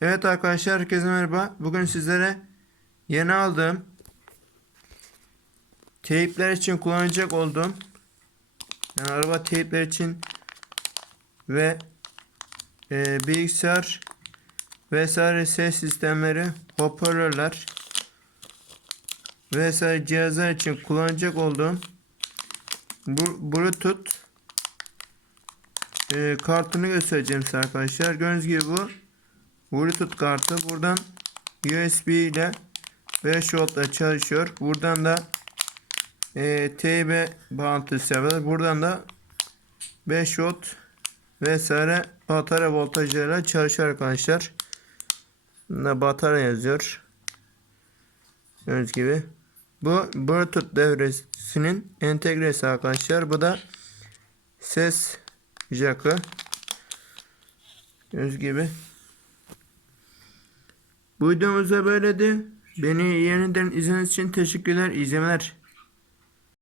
Evet arkadaşlar herkese merhaba. Bugün sizlere yeni aldığım teypler için kullanacak olduğum yani araba teypler için ve e, bilgisayar vesaire ses sistemleri, hoparlörler vesaire cihazlar için kullanacak olduğum Bluetooth e, kartını göstereceğim size arkadaşlar. Gördüğünüz gibi bu Bluetooth kartı. Buradan USB ile 5 voltla çalışıyor. Buradan da e, TB bağlantısı yapılır. Buradan da 5 volt vesaire batarya voltajlarıyla çalışıyor arkadaşlar. Bunda batarya yazıyor. Gördüğünüz gibi. Bu Bluetooth devresinin entegresi arkadaşlar. Bu da ses jackı. Gördüğünüz gibi. Bu videomuz da böyleydi. Beni yeniden izlediğiniz için teşekkürler. İzlemeler.